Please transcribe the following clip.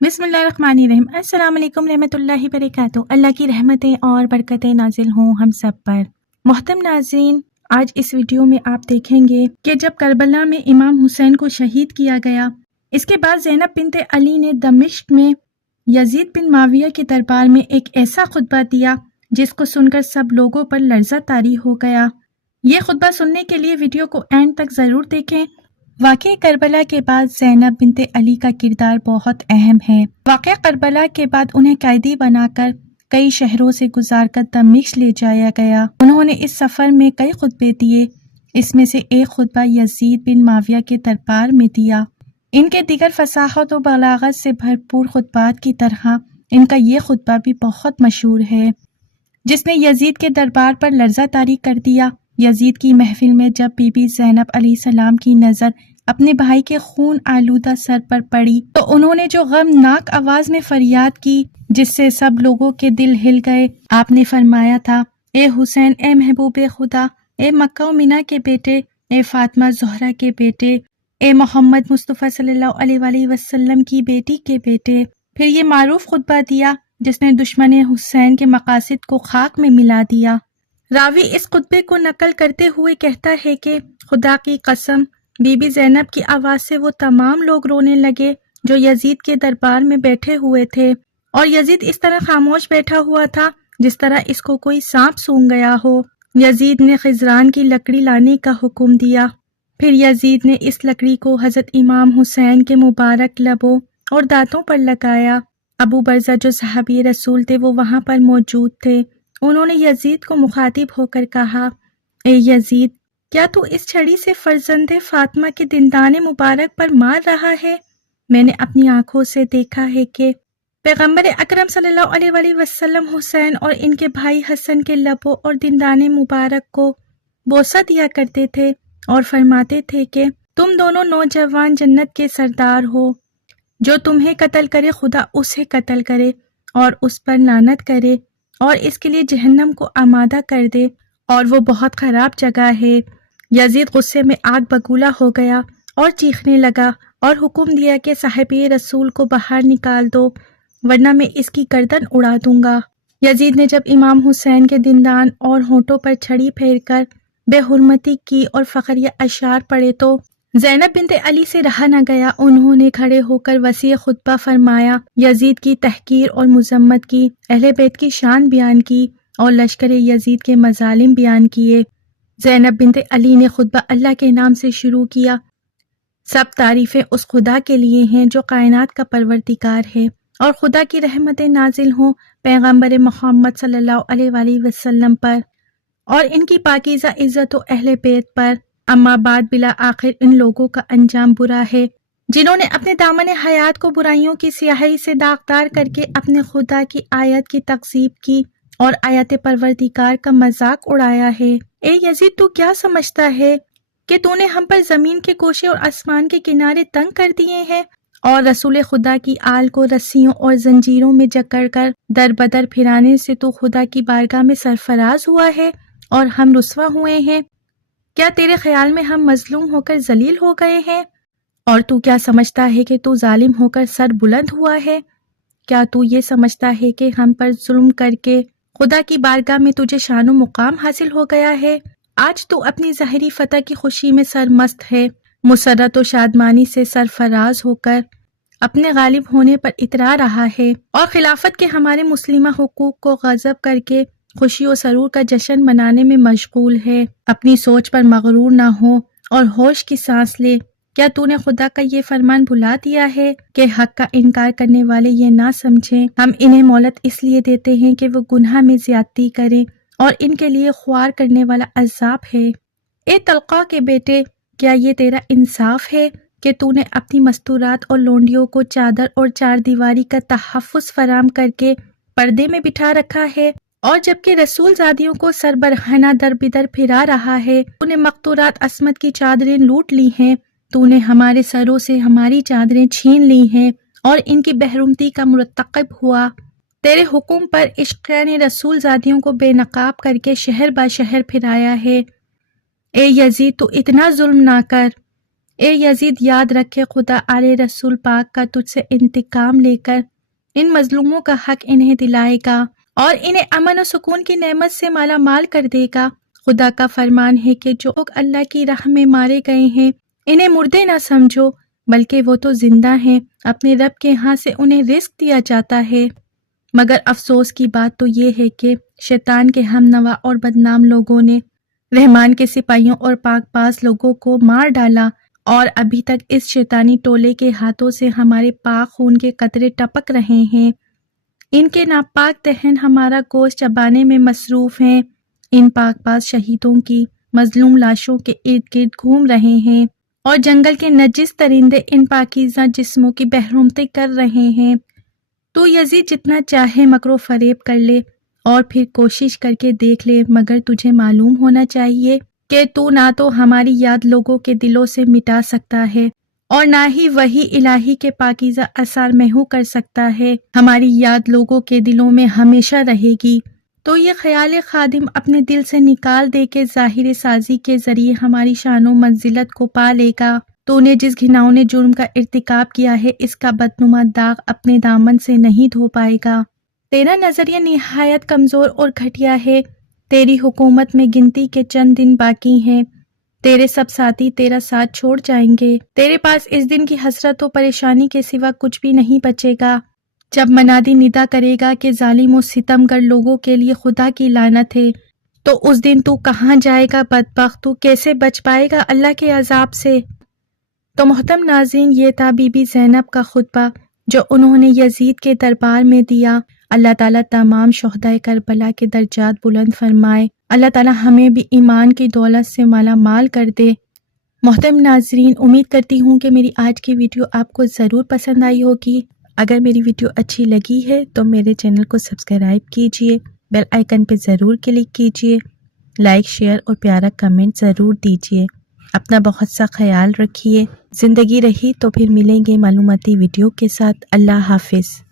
بسم اللہ الرحمن الرحیم۔ السلام علیکم رحمۃ اللہ وبرکاتہ۔ اللہ کی رحمتیں اور برکتیں نازل ہوں ہم سب پر۔ محترم ناظرین، آج اس ویڈیو میں آپ دیکھیں گے کہ جب کربلا میں امام حسین کو شہید کیا گیا، اس کے بعد زینب بنت علی نے دمشق میں یزید بن معاویہ کے دربار میں ایک ایسا خطبہ دیا جس کو سن کر سب لوگوں پر لرزہ طاری ہو گیا۔ یہ خطبہ سننے کے لیے ویڈیو کو اینڈ تک ضرور دیکھیں۔ واقعہ کربلا کے بعد زینب بنت علی کا کردار بہت اہم ہے۔ واقعہ کربلا کے بعد انہیں قیدی بنا کر کئی شہروں سے گزار کر دمشق لے جایا گیا۔ انہوں نے اس سفر میں کئی خطبے دیے، اس میں سے ایک خطبہ یزید بن معاویہ کے دربار میں دیا۔ ان کے دیگر فصاحت و بلاغت سے بھرپور خطبات کی طرح ان کا یہ خطبہ بھی بہت مشہور ہے، جس نے یزید کے دربار پر لرزہ طاری کر دیا۔ یزید کی محفل میں جب بی بی زینب علیہ السلام کی نظر اپنے بھائی کے خون آلودہ سر پر پڑی تو انہوں نے جو غمناک آواز میں فریاد کی جس سے سب لوگوں کے دل ہل گئے۔ آپ نے فرمایا تھا، اے حسین، اے محبوب خدا، اے مکہ و مینہ کے بیٹے، اے فاطمہ زہرا کے بیٹے، اے محمد مصطفیٰ صلی اللہ علیہ وآلہ وسلم کی بیٹی کے بیٹے۔ پھر یہ معروف خطبہ دیا جس نے دشمن حسین کے مقاصد کو خاک میں ملا دیا۔ راوی اس خطبے کو نقل کرتے ہوئے کہتا ہے کہ خدا کی قسم، بی بی زینب کی آواز سے وہ تمام لوگ رونے لگے جو یزید کے دربار میں بیٹھے ہوئے تھے، اور یزید اس طرح خاموش بیٹھا ہوا تھا جس طرح اس کو کوئی سانپ سونگھ گیا ہو۔ یزید نے خضران کی لکڑی لانے کا حکم دیا۔ پھر یزید نے اس لکڑی کو حضرت امام حسین کے مبارک لبوں اور دانتوں پر لگایا۔ ابو برزہ جو صحابی رسول تھے وہ وہاں پر موجود تھے۔ انہوں نے یزید کو مخاطب ہو کر کہا، اے یزید، کیا تو اس چھڑی سے فرزند فاطمہ کے دندان مبارک پر مار رہا ہے؟ میں نے اپنی آنکھوں سے دیکھا ہے کہ پیغمبر اکرم صلی اللہ علیہ وآلہ وسلم حسین اور ان کے بھائی حسن کے لبوں اور دندان مبارک کو بوسہ دیا کرتے تھے اور فرماتے تھے کہ تم دونوں نوجوان جنت کے سردار ہو۔ جو تمہیں قتل کرے خدا اسے قتل کرے اور اس پر لعنت کرے اور اس کے لیے جہنم کو آمادہ کر دے، اور وہ بہت خراب جگہ ہے۔ یزید غصے میں آگ بگولا ہو گیا اور چیخنے لگا اور حکم دیا کہ صحابی رسول کو باہر نکال دو ورنہ میں اس کی گردن اڑا دوں گا۔ یزید نے جب امام حسین کے دندان اور ہونٹوں پر چھڑی پھیر کر بے حرمتی کی اور فخریہ اشعار پڑھے تو زینب بنت علی سے رہا نہ گیا۔ انہوں نے کھڑے ہو کر وسیع خطبہ فرمایا، یزید کی تحقیر اور مذمت کی، اہل بیت کی شان بیان کی اور لشکر یزید کے مظالم بیان کیے۔ زینب بنت علی نے خطبہ اللہ کے نام سے شروع کیا۔ سب تعریفیں اس خدا کے لیے ہیں جو کائنات کا پروردگار ہے، اور خدا کی رحمتیں نازل ہوں پیغمبر محمد صلی اللہ علیہ وآلہ وسلم پر اور ان کی پاکیزہ عزت و اہل بیت پر۔ اما بعد، بلا آخر ان لوگوں کا انجام برا ہے جنہوں نے اپنے دامن حیات کو برائیوں کی سیاہی سے داغدار کر کے اپنے خدا کی آیت کی تکذیب کی اور آیت پروردگار کا مذاق اڑایا ہے۔ اے یزید، تو کیا سمجھتا ہے کہ تو نے ہم پر زمین کے گوشے اور آسمان کے کنارے تنگ کر دیے ہیں اور رسول خدا کی آل کو رسیوں اور زنجیروں میں جکڑ کر در بدر پھرانے سے تو خدا کی بارگاہ میں سرفراز ہوا ہے اور ہم رسوا ہوئے ہیں؟ کیا تیرے خیال میں ہم مظلوم ہو کر ذلیل ہو گئے ہیں؟ اور تو کیا سمجھتا ہے کہ تو ظالم ہو کر سر بلند ہوا ہے؟ کیا تو یہ سمجھتا ہے کہ ہم پر ظلم کر کے خدا کی بارگاہ میں تجھے شان و مقام حاصل ہو گیا ہے؟ آج تو اپنی ظاہری فتح کی خوشی میں سرمست ہے، مسرت و شادمانی سے سرفراز ہو کر اپنے غالب ہونے پر اترا رہا ہے، اور خلافت کے ہمارے مسلمہ حقوق کو غصب کر کے خوشی و سرور کا جشن منانے میں مشغول ہے۔ اپنی سوچ پر مغرور نہ ہو اور ہوش کی سانس لے۔ کیا تو نے خدا کا یہ فرمان بھلا دیا ہے کہ حق کا انکار کرنے والے یہ نہ سمجھیں ہم انہیں مہلت اس لیے دیتے ہیں کہ وہ گناہ میں زیادتی کریں اور ان کے لیے خوار کرنے والا عذاب ہے؟ اے طلقہ کے بیٹے، کیا یہ تیرا انصاف ہے کہ تو نے اپنی مستورات اور لونڈیوں کو چادر اور چار دیواری کا تحفظ فراہم کر کے پردے میں بٹھا رکھا ہے، اور جبکہ رسول زادیوں کو سربرہنہ در بدر پھرا رہا ہے؟ تو نے مقتورات عصمت کی چادریں لوٹ لی ہیں، تو نے ہمارے سروں سے ہماری چادریں چھین لی ہیں اور ان کی بحرمتی کا مرتکب ہوا۔ تیرے حکم پر عشقیہ نے رسول زادیوں کو بے نقاب کر کے شہر با شہر پھرایا ہے۔ اے یزید، تو اتنا ظلم نہ کر، اے یزید یاد رکھ کہ خدا آل رسول پاک کا تجھ سے انتقام لے کر ان مظلوموں کا حق انہیں دلائے گا اور انہیں امن و سکون کی نعمت سے مالا مال کر دے گا۔ خدا کا فرمان ہے کہ جو لوگ اللہ کی راہ میں مارے گئے ہیں انہیں مردے نہ سمجھو، بلکہ وہ تو زندہ ہیں، اپنے رب کے ہاں سے انہیں رزق دیا جاتا ہے۔ مگر افسوس کی بات تو یہ ہے کہ شیطان کے ہم نوا اور بدنام لوگوں نے رحمان کے سپاہیوں اور پاک باز لوگوں کو مار ڈالا، اور ابھی تک اس شیطانی ٹولے کے ہاتھوں سے ہمارے پاک خون کے قطرے ٹپک رہے ہیں۔ ان کے ناپاک دہن ہمارا گوشت چبانے میں مصروف ہیں۔ ان پاک باز شہیدوں کی مظلوم لاشوں کے ارد گرد گھوم رہے ہیں اور جنگل کے نجس ترندے ان پاکیزہ جسموں کی بحرمتی کر رہے ہیں۔ تو یزید جتنا چاہے مکر و فریب کر لے اور پھر کوشش کر کے دیکھ لے، مگر تجھے معلوم ہونا چاہیے کہ تو نہ تو ہماری یاد لوگوں کے دلوں سے مٹا سکتا ہے اور نہ ہی وحی الہی کے پاکیزہ اثار محو کر سکتا ہے۔ ہماری یاد لوگوں کے دلوں میں ہمیشہ رہے گی۔ تو یہ خیال خادم اپنے دل سے نکال دے کہ ظاہر سازی کے ذریعے ہماری شان و منزلت کو پا لے گا۔ تو نے جس گھناؤنے جرم کا ارتکاب کیا ہے اس کا بدنما داغ اپنے دامن سے نہیں دھو پائے گا۔ تیرا نظریہ نہایت کمزور اور گھٹیا ہے۔ تیری حکومت میں گنتی کے چند دن باقی ہیں، تیرے سب ساتھی تیرا ساتھ چھوڑ جائیں گے، تیرے پاس اس دن کی حسرت و پریشانی کے سوا کچھ بھی نہیں بچے گا جب منادی ندا کرے گا کہ ظالم و ستمگر لوگوں کے لیے خدا کی لعنت ہے۔ تو اس دن تو کہاں جائے گا بدبخت، تو کیسے بچ پائے گا اللہ کے عذاب سے؟ تو محترم ناظرین، یہ تھا بی بی زینب کا خطبہ جو انہوں نے یزید کے دربار میں دیا۔ اللہ تعالیٰ تمام شہدائے کربلا کے درجات بلند فرمائے۔ اللہ تعالیٰ ہمیں بھی ایمان کی دولت سے مالا مال کر دے۔ محترم ناظرین، امید کرتی ہوں کہ میری آج کی ویڈیو آپ کو ضرور پسند آئی ہوگی۔ اگر میری ویڈیو اچھی لگی ہے تو میرے چینل کو سبسکرائب کیجیے، بیل آئیکن پہ ضرور کلک کیجیے، لائک شیئر اور پیارا کمنٹ ضرور دیجیے۔ اپنا بہت سا خیال رکھیے۔ زندگی رہی تو پھر ملیں گے معلوماتی ویڈیو کے ساتھ۔ اللہ حافظ۔